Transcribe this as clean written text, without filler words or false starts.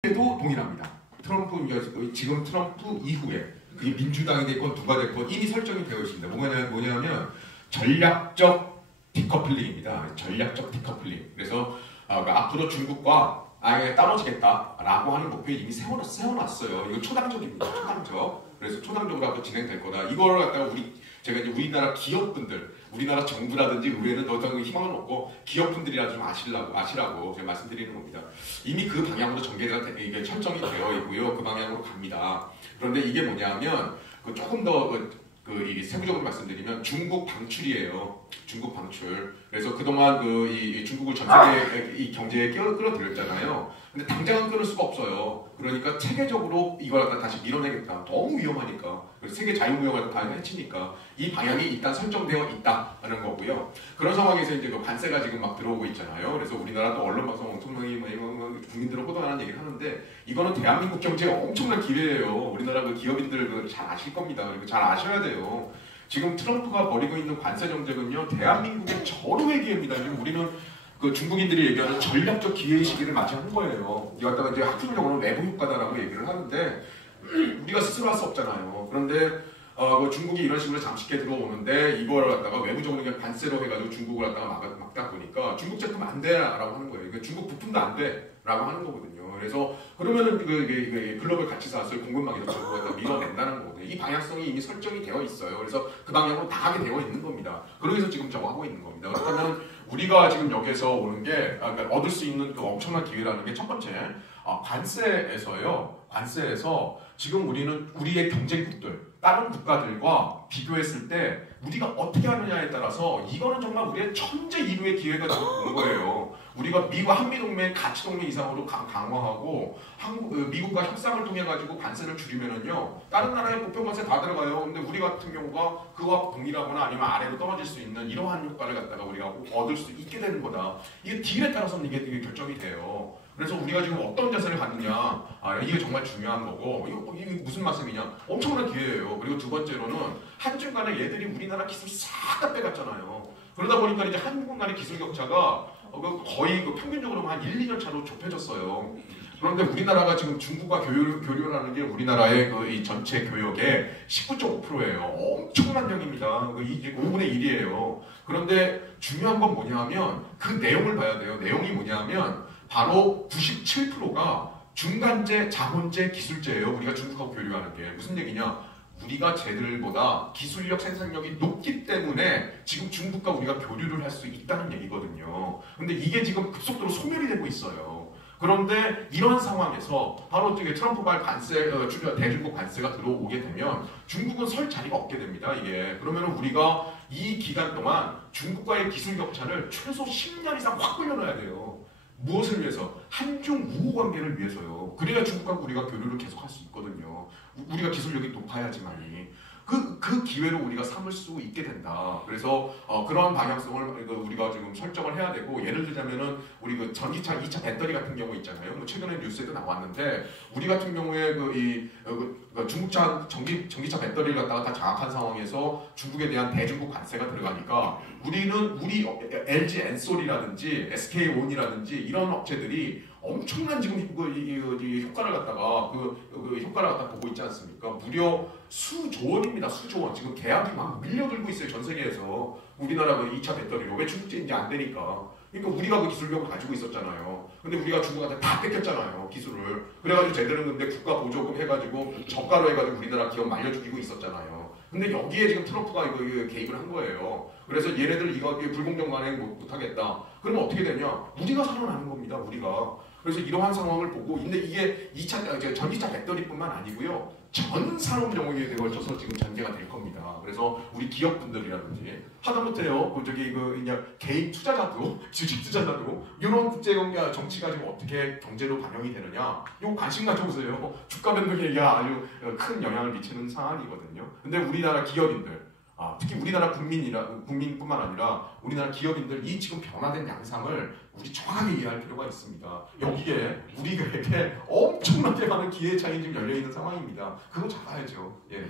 도 동일합니다. 지금 트럼프 이후에 그게 민주당이 됐건 누가 됐건 이미 설정이 되어 있습니다. 뭐냐면 전략적 디커플링입니다. 전략적 디커플링. 그래서 앞으로 중국과 아예 떨어지겠다라고 하는 목표 이미 세워놨어요. 이거 초당적입니다. 초당적. 그래서 초당적으로 앞으로 진행될 거다. 이걸 갖다가 제가 이제 우리나라 기업분들, 우리나라 정부라든지 의회는 더 이상 희망을 놓고 기업분들이라 좀 아시라고 제가 말씀드리는 겁니다. 이미 그 방향으로 전개가 이게 설정이 되어 있고요. 그 방향으로 갑니다. 그런데 이게 뭐냐면 조금 더 이 세부적으로 말씀드리면 중국 방출이에요. 중국 방출. 그래서 그동안 이 중국을 전 세계 이 경제에 끌어들였잖아요. 근데 당장은 끊을 수가 없어요. 그러니까 체계적으로 이걸 갖다 다시 밀어내겠다. 너무 위험하니까. 세계 자유무역을 다 해치니까 이 방향이 일단 설정되어 있다는 거고요. 그런 상황에서 이제 관세가 지금 막 들어오고 있잖아요. 그래서 우리나라도 언론방송 엄청나게 국민들을 호도하는 얘기를 하는데 이거는 대한민국 경제에 엄청난 기회예요. 우리나라 기업인들 잘 아실 겁니다. 그리고 잘 아셔야 돼요. 지금 트럼프가 벌이고 있는 관세 정책은요, 대한민국의 절호의 기회입니다. 지금 우리는 중국인들이 얘기하는 전략적 기회의 시기를 맞이한 거예요. 이거 갖다가 이제 학술적으로는 외부 효과다라고 얘기를 하는데 우리가 스스로 할 수 없잖아요. 그런데 중국이 이런 식으로 잠식해 들어오는데 이걸 갖다가 외부적으로 그냥 관세로 해가지고 중국을 갖다가 막다 보니까 중국 제품 안 돼라고 하는 거예요. 그러니까 중국 부품도 안 돼라고 하는 거거든요. 그래서 그러면은 글로벌 가치사슬 공급망에서 갖다 밀어낸다는 거거든요. 이 방향성이 이미 설정이 되어 있어요. 그래서 그 방향으로 다 하게 되어 있는 겁니다. 그러기서 지금 저거 하고 있는 겁니다. 그렇다면 우리가 지금 여기서 오는 게 그러니까 얻을 수 있는 엄청난 기회라는 게 첫 번째 관세에서요. 관세에서 지금 우리는 우리의 경쟁국들 다른 국가들과 비교했을 때 우리가 어떻게 하느냐에 따라서 이거는 정말 우리의 천재 이루의 기회가 지금 온 거예요. 우리가 한미동맹 가치동맹 이상으로 강화하고 미국과 협상을 통해 가지고 관세를 줄이면은요 다른 나라의 보편관세 다 들어가요. 근데 우리 같은 경우가 그와 동일하거나 아니면 아래로 떨어질 수 있는 이러한 효과를 갖다가 우리가 얻을 수 있게 되는 거다. 이게 딜에 따라서는 이게 되게 결정이 돼요. 그래서 우리가 지금 어떤 자세를 갖느냐 이게 정말 중요한 거고 이게 무슨 말씀이냐 엄청난 기회예요. 그리고 두 번째로는 한중간에 얘들이 우리나라 기술 싹 다 빼갔잖아요. 그러다 보니까 이제 한국 간의 기술 격차가 거의 평균적으로 한 1, 2년 차로 좁혀졌어요. 그런데 우리나라가 지금 중국과 교류를 하는 게 우리나라의 이 전체 교역의 19.5%예요. 엄청난 양입니다. 이제 5분의 1이에요. 그런데 중요한 건 뭐냐면 그 내용을 봐야 돼요. 내용이 뭐냐면 바로 97%가 중간재, 자본재, 기술재예요. 우리가 중국하고 교류하는 게. 무슨 얘기냐? 우리가 쟤들보다 기술력, 생산력이 높기 때문에 지금 중국과 우리가 교류를 할 수 있다는 얘기거든요. 근데 이게 지금 급속도로 소멸이 되고 있어요. 그런데 이런 상황에서 바로 트럼프발 관세, 대중국 관세가 들어오게 되면 중국은 설 자리가 없게 됩니다. 이게. 그러면 우리가 이 기간 동안 중국과의 기술 격차를 최소 10년 이상 확 불려놔야 돼요. 무엇을 위해서? 한중 우호 관계를 위해서요. 그래야 중국하고 우리가 교류를 계속할 수 있거든요. 우리가 기술력이 높아야지만이. 그 기회로 우리가 삼을 수 있게 된다. 그래서 그런 방향성을 우리가 지금 설정을 해야 되고 예를 들자면은 우리 전기차 2차 배터리 같은 경우 있잖아요. 최근에 뉴스에도 나왔는데 우리 같은 경우에 중국차 전기차 배터리를 갖다가 다 장악한 상황에서 중국에 대한 대중국 관세가 들어가니까 우리 LG 엔솔이라든지 SK온이라든지 이런 업체들이 엄청난 지금 효과를 갖다가 효과를 갖다 보고 있지 않습니까? 무려 수조 원입니다. 수조 원. 지금 계약이 막 밀려들고 있어요. 전 세계에서. 우리나라 2차 배터리로. 왜 중국제 이제 안 되니까. 그러니까 우리가 그 기술력을 가지고 있었잖아요. 근데 우리가 중국한테 다 뺏겼잖아요. 기술을. 그래가지고 쟤들은 근데 국가 보조금 해가지고 저가로 해가지고 우리나라 기업 말려 죽이고 있었잖아요. 근데 여기에 지금 트럼프가 이거 개입을 한 거예요. 그래서 얘네들 이거 불공정 관행 못하겠다. 그러면 어떻게 되냐? 우리가 살아나는 겁니다. 우리가. 그래서 이러한 상황을 보고 근데 이게 전기차 배터리뿐만 아니고요. 전 산업 영역에 걸쳐서 지금 전개가 될 겁니다. 그래서 우리 기업분들이라든지 하다못해요. 그냥 개인 투자자도 주식 투자자도 이런 국제 정치가 지금 어떻게 경제로 반영이 되느냐 이거 관심 가져보세요. 주가 변동에 아주 큰 영향을 미치는 사안이거든요. 근데 우리나라 기업인들 특히 우리나라 국민뿐만 아니라 우리나라 기업인들 이 지금 변화된 양상을 우리 정확하게 이해할 필요가 있습니다. 여기에 우리에게 엄청나게 많은 기회 창이 지금 열려 있는 상황입니다. 그거 잡아야죠. 예.